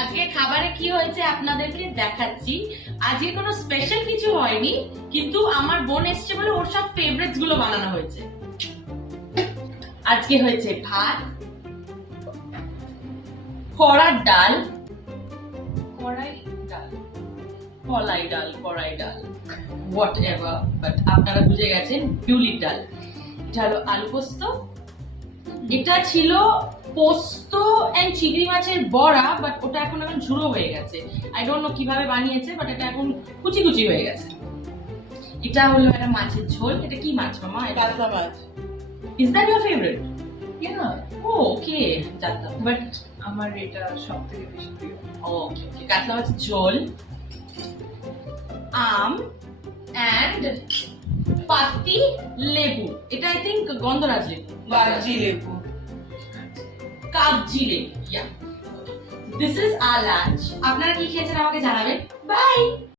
আজকে খাবারে কি হয়েছে আপনাদেরকে দেখাচ্ছি। আজকে কোনো স্পেশাল কিছু হয়নি, কিন্তু আমার বোন এসছে বলে ওর সব ফেভারিটস গুলো বানানো হয়েছে। আজকে হয়েছে ভাত, কড়ার ডাল, কলাই ডাল হোয়াট এভার, বাট আপনারা বুঝে গেছেন, বিউলির ডাল। এটা হলো আলু পোস্ত, এটা ছিল পোস্ত এন্ড চিংড়ি মাছের বড়া, বাট ওটা এখন ঝুড়ো হয়ে গেছে। আই ডোন্ট নো কিভাবে বানিয়েছে, বাট এটা এখন কুচি কুচি হয়ে গেছে। এটা হলো একটা মাছের ঝোল। এটা কি মাছ মামা? কাতলা মাছ। Is that your favourite? Yeah, ও ওকে, জানতাম। but আমার এটা সব থেকে বেশি প্রিয়। ওকে ওকে, কাতলা মাছের ঝোল, আম এন্ড পাতি লেবু। এটা আই থিঙ্ক গন্ধরাজ লেবু, কাগজি লেবু। কাগজি লেবু। ইয়া, দিস ইজ আওয়ার লাঞ্চ। আপনারা কি খেয়েছেন আমাকে জানাবেন। বাই।